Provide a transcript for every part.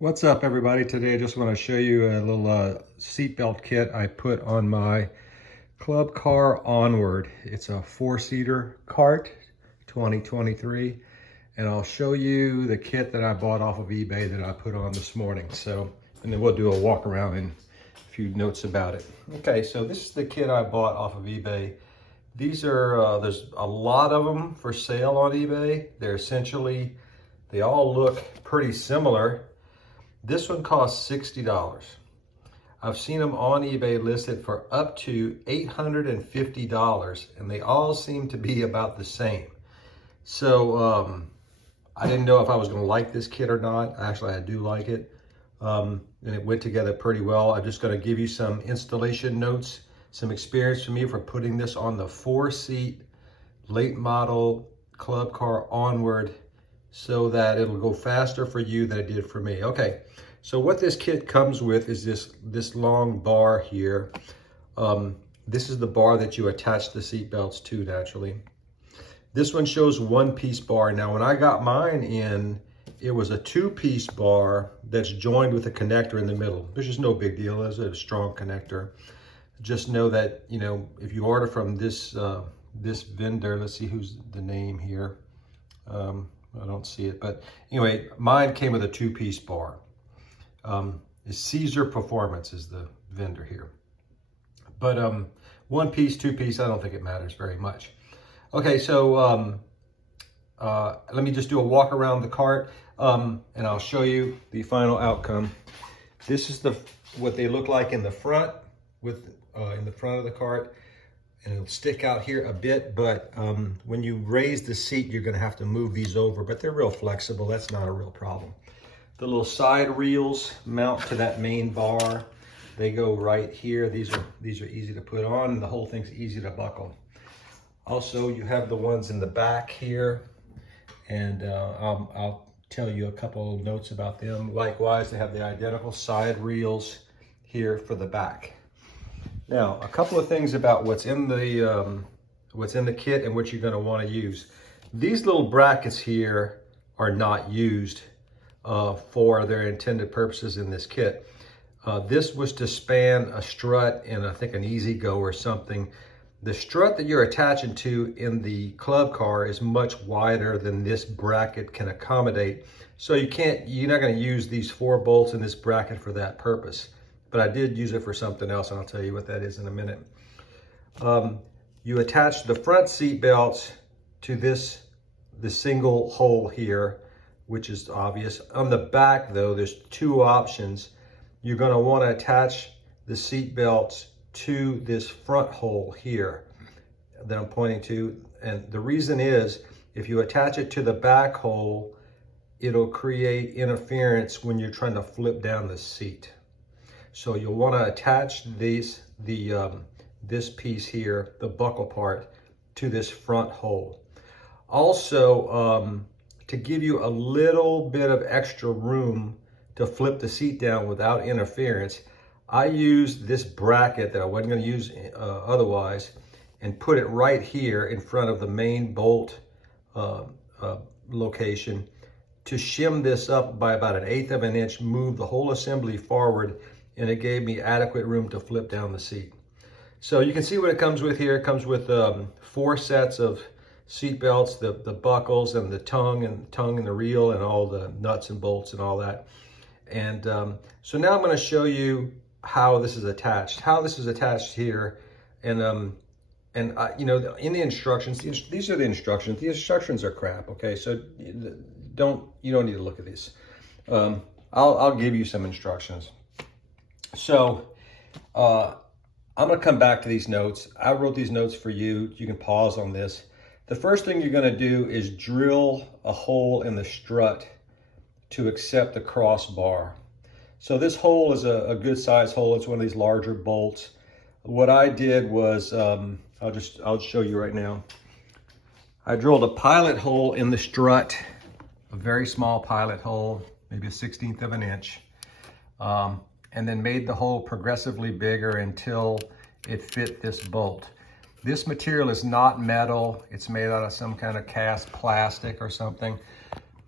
What's up, everybody? Today I just want to show you a little seatbelt kit I put on my Club Car Onward. It's a four-seater cart, 2023, and I'll show you the kit that I bought off of eBay that I put on this morning. And then we'll do a walk around and a few notes about it. Okay, so this is the kit I bought off of eBay. These are, there's a lot of them for sale on eBay. They all look pretty similar. This one costs $60. I've seen them on eBay listed for up to $850, and they all seem to be about the same. So I didn't know if I was going to like this kit or not. Actually, I do like it, and it went together pretty well. I'm just going to give you some installation notes, some experience from me for putting this on the four-seat late model Club Car Onward, so that it'll go faster for you than it did for me. Okay, so what this kit comes with is this long bar here. This is the bar that you attach the seat belts to naturally. This one shows one-piece bar. Now, when I got mine in, it was a two-piece bar that's joined with a connector in the middle. There's just no big deal. It's a strong connector. Just know that, you know, if you order from this vendor, let's see who's the name here. I don't see it, but anyway, mine came with a two-piece bar. Caesar Performance is the vendor here. But one piece, two piece, I don't think it matters very much. Okay, so let me just do a walk around the cart, and I'll show you the final outcome. This is what they look like in the front, in the front of the cart. And it'll stick out here a bit, but when you raise the seat, you're gonna have to move these over, but they're real flexible. That's not a real problem. The little side reels mount to that main bar. They go right here. These are easy to put on, and the whole thing's easy to buckle. Also, you have the ones in the back here, and I'll tell you a couple of notes about them. Likewise, they have the identical side reels here for the back. Now, a couple of things about what's in the kit and what you're going to want to use. These little brackets here are not used for their intended purposes in this kit. This was to span a strut in, I think, an Easy-Go or something. The strut that you're attaching to in the Club Car is much wider than this bracket can accommodate. So you're not going to use these 4 bolts in this bracket for that purpose. But I did use it for something else, and I'll tell you what that is in a minute. You attach the front seat belts to the single hole here, which is obvious. On the back, though, there's 2 options. You're going to want to attach the seat belts to this front hole here that I'm pointing to. And the reason is, if you attach it to the back hole, it'll create interference when you're trying to flip down the seat. So you'll want to attach this piece here, the buckle part, to this front hole. Also, to give you a little bit of extra room to flip the seat down without interference, I used this bracket that I wasn't going to use otherwise, and put it right here in front of the main bolt location to shim this up by about 1/8 of an inch, move the whole assembly forward, and it gave me adequate room to flip down the seat. So you can see what it comes with here. It comes with 4 sets of seat belts, the buckles and the tongue and the reel and all the nuts and bolts and all that. And so now I'm going to show you how this is attached. Here, and you know, in the instructions, these are the instructions. The instructions are crap. Okay, so you don't need to look at these. I'll give you some instructions. So I'm going to come back to these notes. I wrote these notes for you. You can pause on this. The first thing you're going to do is drill a hole in the strut to accept the crossbar. So this hole is a good size hole. It's one of these larger bolts. What I did was, I'll show you right now. I drilled a pilot hole in the strut, a very small pilot hole, maybe 1/16 of an inch. And then made the hole progressively bigger until it fit this bolt. This material is not metal. It's made out of some kind of cast plastic or something.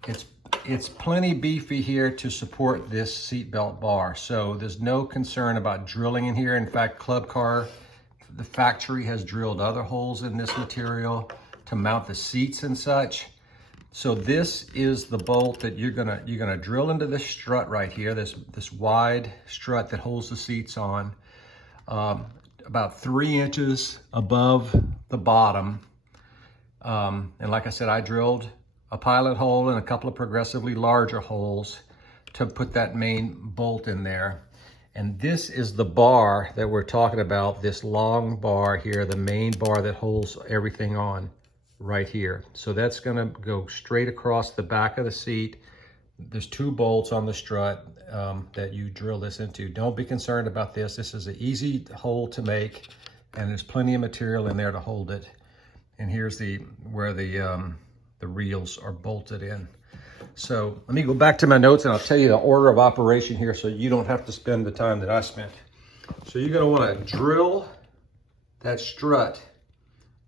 It's it's plenty beefy here to support this seatbelt bar. So there's no concern about drilling in here. In fact, Club Car, the factory has drilled other holes in this material to mount the seats and such. So this is the bolt that you're gonna drill into this strut right here, this wide strut that holds the seats on, about 3 inches above the bottom. And like I said, I drilled a pilot hole and a couple of progressively larger holes to put that main bolt in there. And this is the bar that we're talking about, this long bar here, the main bar that holds everything on right here. So that's gonna go straight across the back of the seat. There's 2 bolts on the strut that you drill this into. Don't be concerned about this. This is an easy hole to make, and there's plenty of material in there to hold it. And here's where the reels are bolted in. So let me go back to my notes and I'll tell you the order of operation here so you don't have to spend the time that I spent. So you're gonna wanna drill that strut,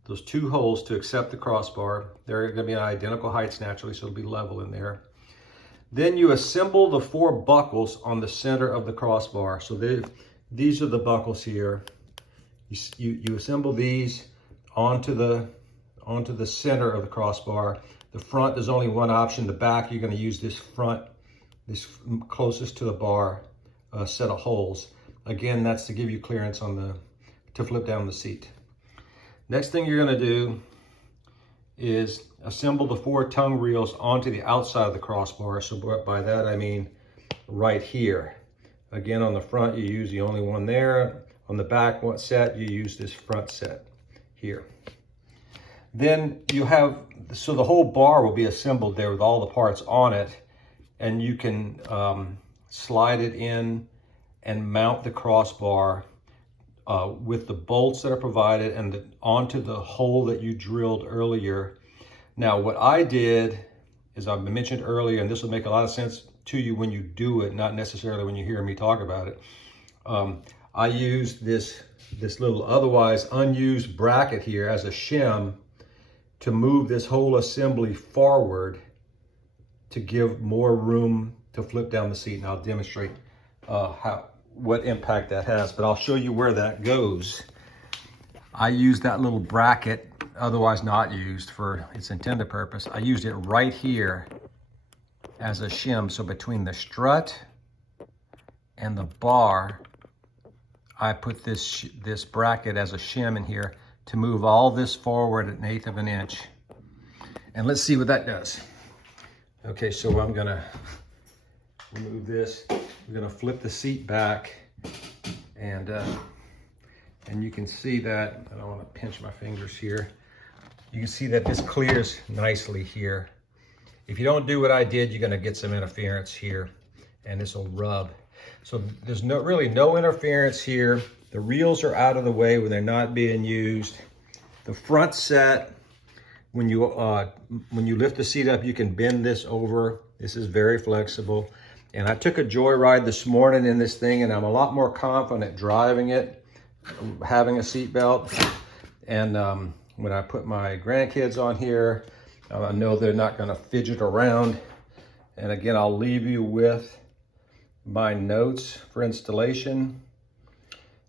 those 2 holes to accept the crossbar. They're gonna be identical heights naturally, so it'll be level in there. Then you assemble the 4 buckles on the center of the crossbar. So these are the buckles here. You assemble these onto the center of the crossbar. The front, there's only one option. The back, you're gonna use this front, this closest to the bar set of holes. Again, that's to give you clearance to flip down the seat. Next thing you're gonna do is assemble the 4 tongue reels onto the outside of the crossbar. So by that, I mean right here. Again, on the front, you use the only one there. On the back set, you use this front set here. Then you have, so the whole bar will be assembled there with all the parts on it, and you can slide it in and mount the crossbar with the bolts that are provided and onto the hole that you drilled earlier. Now, what I did is, I mentioned earlier, and this will make a lot of sense to you when you do it, not necessarily when you hear me talk about it. I used this little otherwise unused bracket here as a shim to move this whole assembly forward to give more room to flip down the seat. And I'll demonstrate what impact that has, but I'll show you where that goes. I used that little bracket, otherwise not used for its intended purpose. I used it right here as a shim. So between the strut and the bar, I put this bracket as a shim in here to move all this forward 1/8 of an inch. And let's see what that does. Okay, so I'm gonna remove this. We're gonna flip the seat back, and you can see that, I don't wanna pinch my fingers here. You can see that this clears nicely here. If you don't do what I did, you're gonna get some interference here, and this will rub. So there's really no interference here. The reels are out of the way when they're not being used. The front set, when you lift the seat up, you can bend this over. This is very flexible. And I took a joyride this morning in this thing, and I'm a lot more confident driving it, having a seatbelt. And when I put my grandkids on here, I know they're not gonna fidget around. And again, I'll leave you with my notes for installation.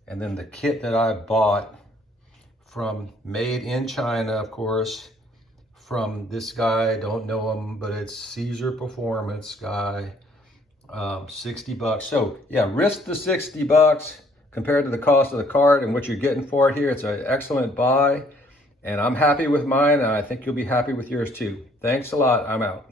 And then the kit that I bought from made in China, of course, from this guy, don't know him, but it's Caesar Performance guy, $60. So yeah, risk the $60 compared to the cost of the cart and what you're getting for it here. It's an excellent buy, and I'm happy with mine, and I think you'll be happy with yours too. Thanks a lot, I'm out.